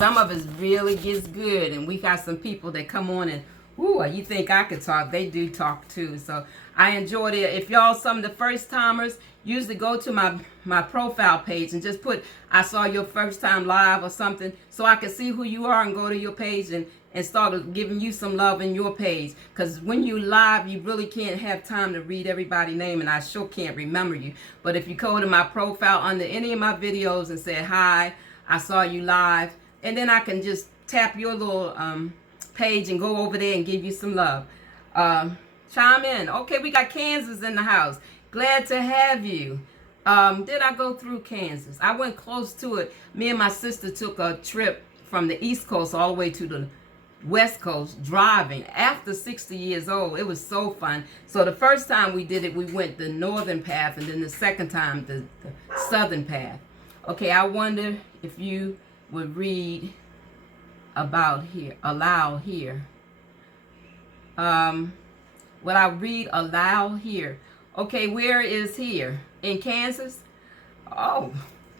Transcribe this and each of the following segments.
some of it really gets good, and we got some people that come on and, ooh, you think I could talk? They do talk too. So I enjoyed it. If y'all some of the first timers, usually go to my profile page and just put, I saw your first time live or something, so I can see who you are and go to your page and start giving you some love in your page. Because when you live, you really can't have time to read everybody's name, and I sure can't remember you. But if you go to my profile under any of my videos and say, hi, I saw you live, and then I can just tap your little page and go over there and give you some love. Chime in. Okay, we got Kansas in the house. Glad to have you. Did I go through Kansas? I went close to it. Me and my sister took a trip from the East Coast all the way to the West Coast, driving after 60 years old. It was so fun. So the first time we did it, we went the northern path, and then the second time the southern path. Okay, I wonder if you would read about here, aloud here. Would I read aloud here? Okay, where is here? In Kansas? Oh,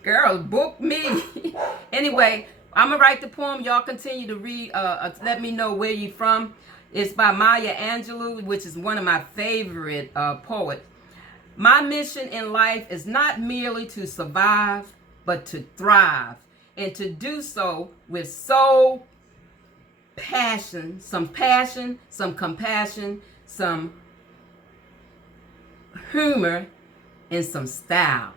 girl, book me. Anyway, I'm going to write the poem. Y'all continue to read. Let me know where you from. It's by Maya Angelou, which is one of my favorite poets. My mission in life is not merely to survive, but to thrive. And to do so with some passion, some compassion, some humor, and some style.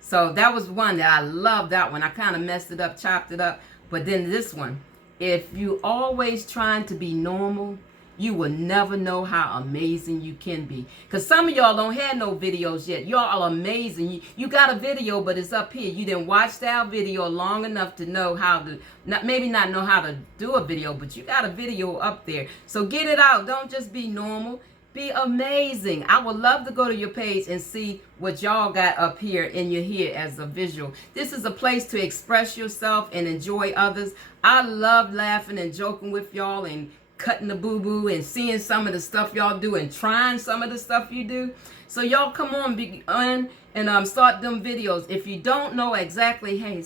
So that was one that I love. That one I kind of messed it up, chopped it up. But then this one, if you always trying to be normal, you will never know how amazing you can be. Because some of y'all don't have no videos yet. Y'all are amazing. You got a video, but it's up here. You didn't watch that video long enough to know how to, maybe not know how to do a video, but you got a video up there. So get it out. Don't just be normal. Be amazing. I would love to go to your page and see what y'all got up here in your head as a visual. This is a place to express yourself and enjoy others. I love laughing and joking with y'all and cutting the boo-boo and seeing some of the stuff y'all do and trying some of the stuff you do. So y'all come on, and start them videos. If you don't know exactly, hey,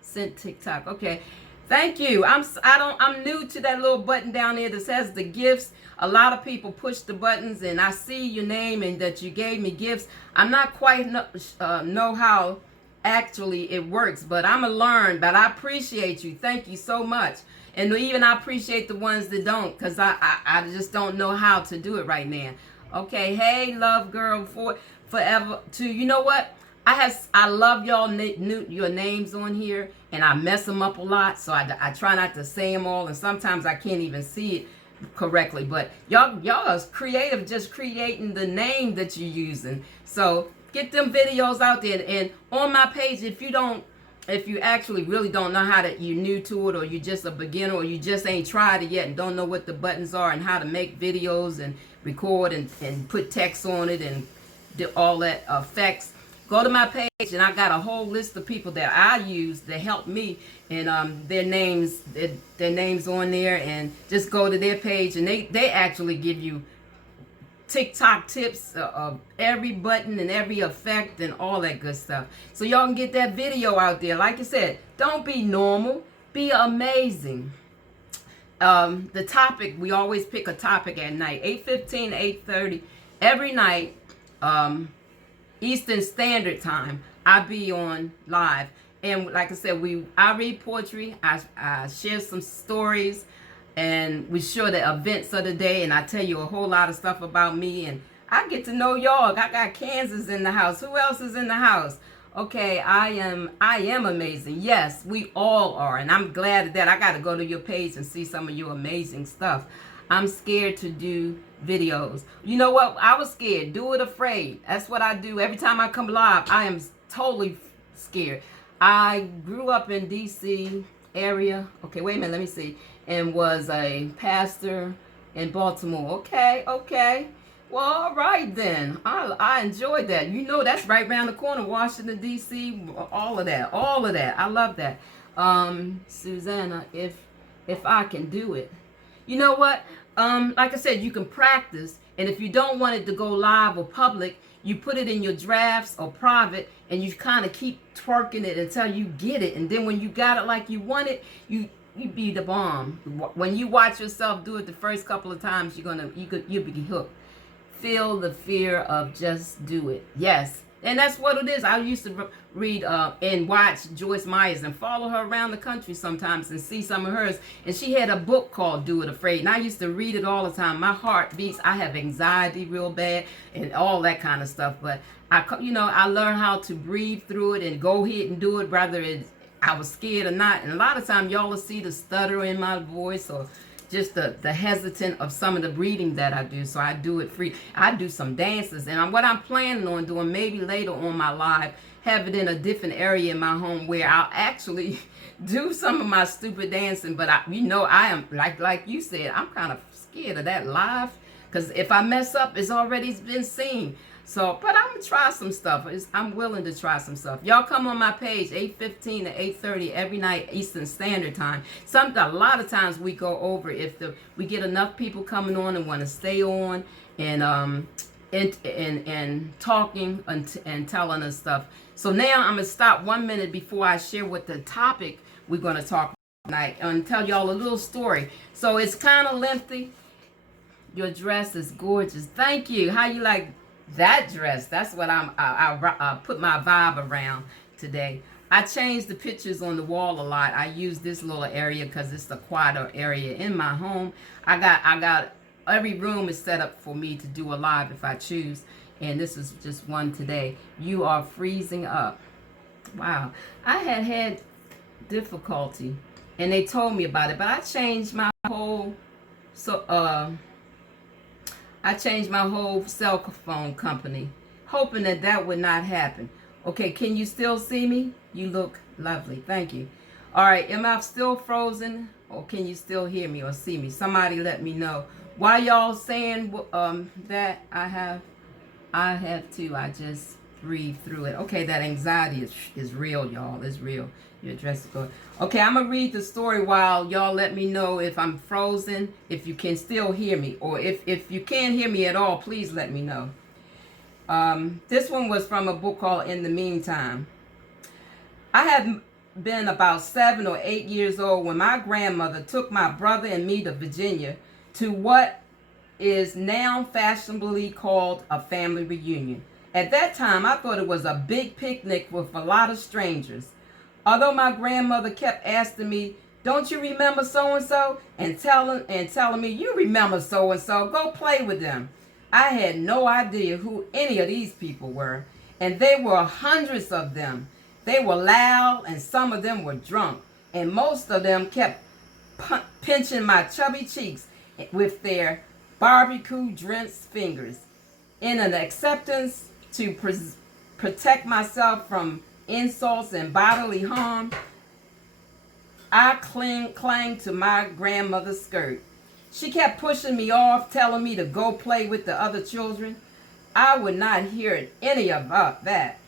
send TikTok. Okay. Thank you. I'm new to that little button down there that says the gifts. A lot of people push the buttons, and I see your name and that you gave me gifts. I'm not quite know how actually it works, but I'm gonna learn. But I appreciate you. Thank you so much. And even I appreciate the ones that don't, because I just don't know how to do it right now. Okay, hey, love girl forever too. You know what? I love y'all your names on here, and I mess them up a lot, so I try not to say them all, and sometimes I can't even see it correctly. But y'all are creative, just creating the name that you're using. So get them videos out there, and on my page, if you actually really don't know how to, you're new to it, or you're just a beginner, or you just ain't tried it yet and don't know what the buttons are and how to make videos and record and put text on it and do all that effects, go to my page, and I got a whole list of people that I use that help me, and their names on there, and just go to their page, and they actually give you TikTok tips of every button and every effect and all that good stuff. So y'all can get that video out there. Like I said, don't be normal, be amazing. The topic, we always pick a topic at night, 8:15, 8:30, every night, Eastern Standard Time. I be on live, and like I said, I read poetry, I share some stories, and we show the events of the day, and I tell you a whole lot of stuff about me, and I get to know y'all. I got Kansas in the house. Who else is in the house? Okay, I am amazing. Yes, we all are, and I'm glad that I got to go to your page and see some of your amazing stuff. I'm scared to do videos. You know what? I was scared. Do it afraid. That's what I do. Every time I come live, I am totally scared. I grew up in D.C. area. Okay, wait a minute. Let me see. And was a pastor in Baltimore. Okay. Well, all right then. I enjoyed that. You know, that's right around the corner, Washington, D.C., all of that. I love that. Susanna, if I can do it. You know what? Like I said, you can practice, and if you don't want it to go live or public, you put it in your drafts or private, and you kind of keep twerking it until you get it. And then when you got it like you want it, you be the bomb. When you watch yourself do it the first couple of times, you'll be hooked. Feel the fear of just do it. Yes. And that's what it is. I used to read and watch Joyce Myers and follow her around the country sometimes and see some of hers. And she had a book called Do It Afraid. And I used to read it all the time. My heart beats. I have anxiety real bad and all that kind of stuff. But I learned how to breathe through it and go ahead and do it, whether I was scared or not. And a lot of times y'all will see the stutter in my voice or just the hesitant of some of the reading that I do. So I do it free. I do some dances. And what I'm planning on doing, maybe later on my live, have it in a different area in my home where I'll actually do some of my stupid dancing. But I am, like you said, I'm kind of scared of that live. Because if I mess up, it's already been seen. So, but I'm going to try some stuff. I'm willing to try some stuff. Y'all come on my page, 8:15 to 8:30 every night, Eastern Standard Time. A lot of times we go over if we get enough people coming on and want to stay on and talking and telling us stuff. So now I'm going to stop 1 minute before I share what the topic we're going to talk about tonight and tell y'all a little story. So it's kind of lengthy. Your dress is gorgeous. Thank you. How you like that dress? That's what I put my vibe around today. I changed the pictures on the wall a lot. I use this little area because it's the quieter area in my home. I got every room is set up for me to do a live if I choose. And this is just one today. You are freezing up. Wow. I had difficulty and they told me about it, but I changed my whole cell phone company, hoping that would not happen. Okay, can you still see me? You look lovely. Thank you. All right, am I still frozen, or can you still hear me or see me? Somebody let me know. Why y'all saying that I have too. I just breathe through it. Okay, that anxiety is real, y'all. It's real. Your dress is good. Okay, I'm going to read the story while y'all let me know if I'm frozen, if you can still hear me. Or if you can't hear me at all, please let me know. This one was from a book called In the Meantime. I had been about 7 or 8 years old when my grandmother took my brother and me to Virginia to what is now fashionably called a family reunion. At that time, I thought it was a big picnic with a lot of strangers. Although my grandmother kept asking me, "Don't you remember so-and-so?" and telling me, "You remember so-and-so, go play with them." I had no idea who any of these people were, and there were hundreds of them. They were loud, and some of them were drunk, and most of them kept pinching my chubby cheeks with their barbecue-drenched fingers. In an acceptance to protect myself from insults and bodily harm, I clung to my grandmother's skirt. She kept pushing me off, telling me to go play with the other children. I would not hear any about that.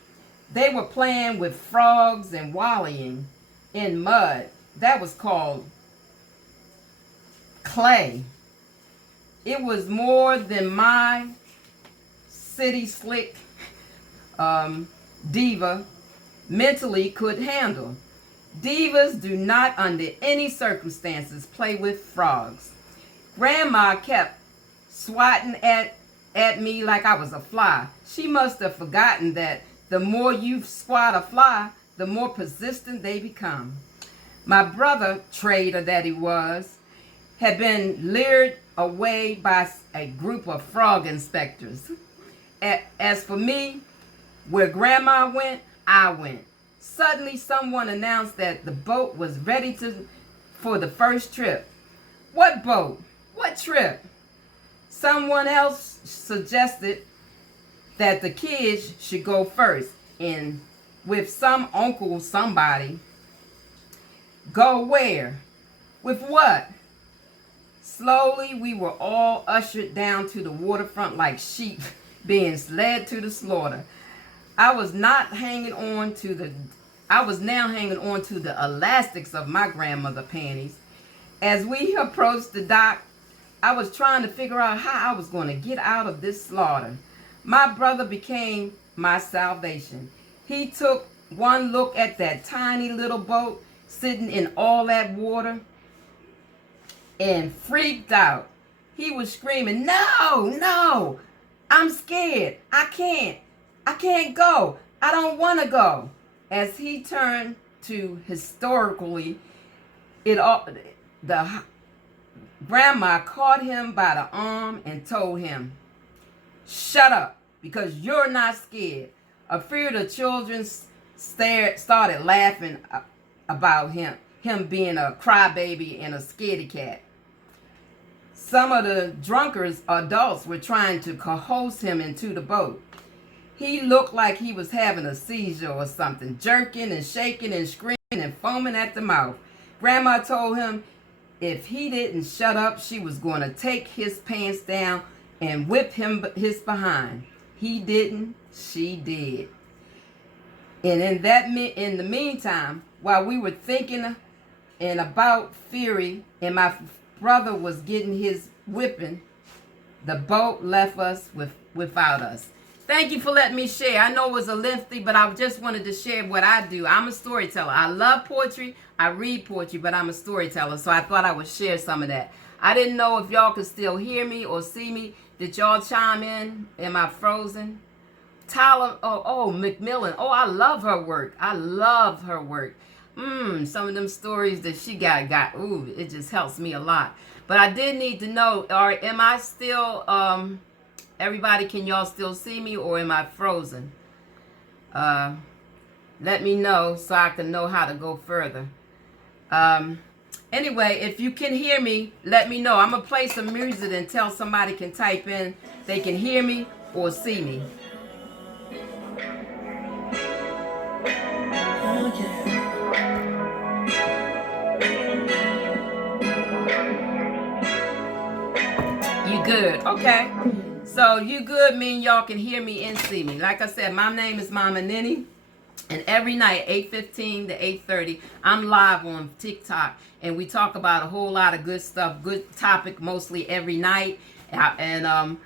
They were playing with frogs and wallowing in mud. That was called clay. It was more than my city slick diva mentally could handle. Divas do not under any circumstances play with frogs. Grandma kept swatting at me like I was a fly. She must have forgotten that the more you swat a fly, the more persistent they become. My brother, traitor that he was, had been lured away by a group of frog inspectors. As for me, where Grandma went, I went. Suddenly, someone announced that the boat was ready for the first trip. What boat? What trip? Someone else suggested that the kids should go first, and with some uncle somebody. Go where? With what? Slowly, we were all ushered down to the waterfront like sheep being led to the slaughter. I was now hanging on to the elastics of my grandmother's panties. As we approached the dock, I was trying to figure out how I was going to get out of this slaughter. My brother became my salvation. He took one look at that tiny little boat sitting in all that water and freaked out. He was screaming, "No, no, I'm scared. I can't go. I don't want to go." As he turned to historically, it all the grandma caught him by the arm and told him, "Shut up, because you're not scared." A few of the children started laughing about him being a crybaby and a scaredy cat. Some of the drunkards, adults, were trying to coerce him into the boat. He looked like he was having a seizure or something, jerking and shaking and screaming and foaming at the mouth. Grandma told him if he didn't shut up, she was going to take his pants down and whip him his behind. He didn't, she did. And in the meantime, while we were thinking and about fury, and my brother was getting his whipping, the boat left us without us. Thank you for letting me share. I know it was a lengthy, but I just wanted to share what I do. I'm a storyteller. I love poetry. I read poetry, but I'm a storyteller, so I thought I would share some of that. I didn't know if y'all could still hear me or see me. Did y'all chime in? Am I frozen? Tyler, McMillan. Oh, I love her work. I love her work. Some of them stories that she got, ooh, it just helps me a lot. But I did need to know, am I still, everybody, can y'all still see me, or am I frozen? Let me know so I can know how to go further. Anyway, if you can hear me, let me know. I'm going to play some music until somebody can type in they can hear me or see me. Oh, yeah. You good? Okay. So you good mean y'all can hear me and see me. Like I said, my name is Mama Ninny. And every night, 8:15 to 8:30, I'm live on TikTok. And we talk about a whole lot of good stuff, good topic mostly every night. And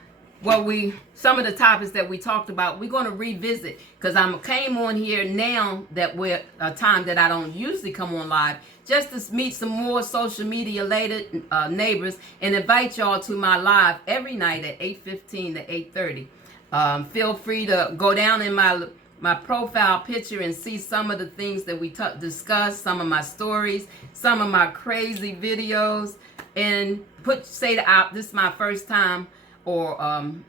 some of the topics that we talked about, we're going to revisit. Because I came on here now that we're a time that I don't usually come on live, just to meet some more social media related neighbors and invite y'all to my live every night at 8:15 to 8:30. Feel free to go down in my profile picture and see some of the things that we discuss, some of my stories, some of my crazy videos, and say this is my first time or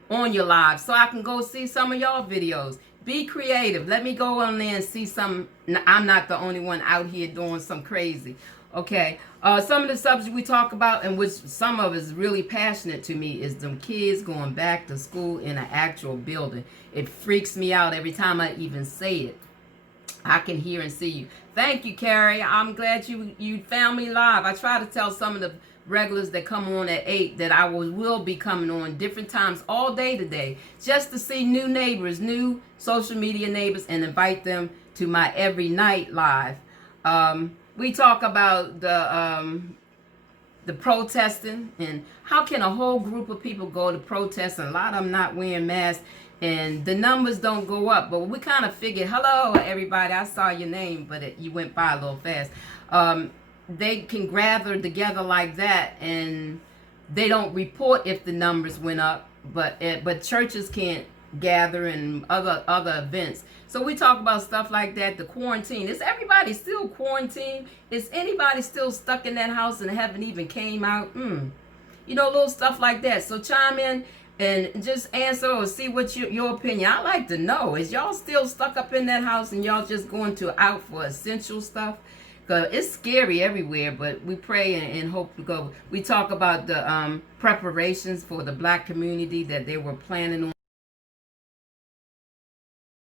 on your live, so I can go see some of y'all videos. Be creative. Let me go on there and see some. I'm not the only one out here doing some crazy. Okay. Some of the subjects we talk about, and which some of is really passionate to me, is them kids going back to school in an actual building. It freaks me out every time I even say it. I can hear and see you. Thank you, Carrie. I'm glad you found me live. I try to tell some of the regulars that come on at 8 that I will be coming on different times all day today, just to see new neighbors, new social media neighbors, and invite them to my every night live. We talk about the protesting and how can a whole group of people go to protest and a lot of them not wearing masks and the numbers don't go up. But we kind of figured, hello everybody, I saw your name, but you went by a little fast. They can gather together like that and they don't report if the numbers went up, but churches can't gather and other events. So we talk about stuff like that. The quarantine, is everybody still quarantined? Is anybody still stuck in that house and haven't even came out? Little stuff like that. So chime in and just answer or see what your opinion. I like to know, is y'all still stuck up in that house and y'all just going out for essential stuff? Because it's scary everywhere, but we pray and hope to go. We talk about the preparations for the black community that they were planning on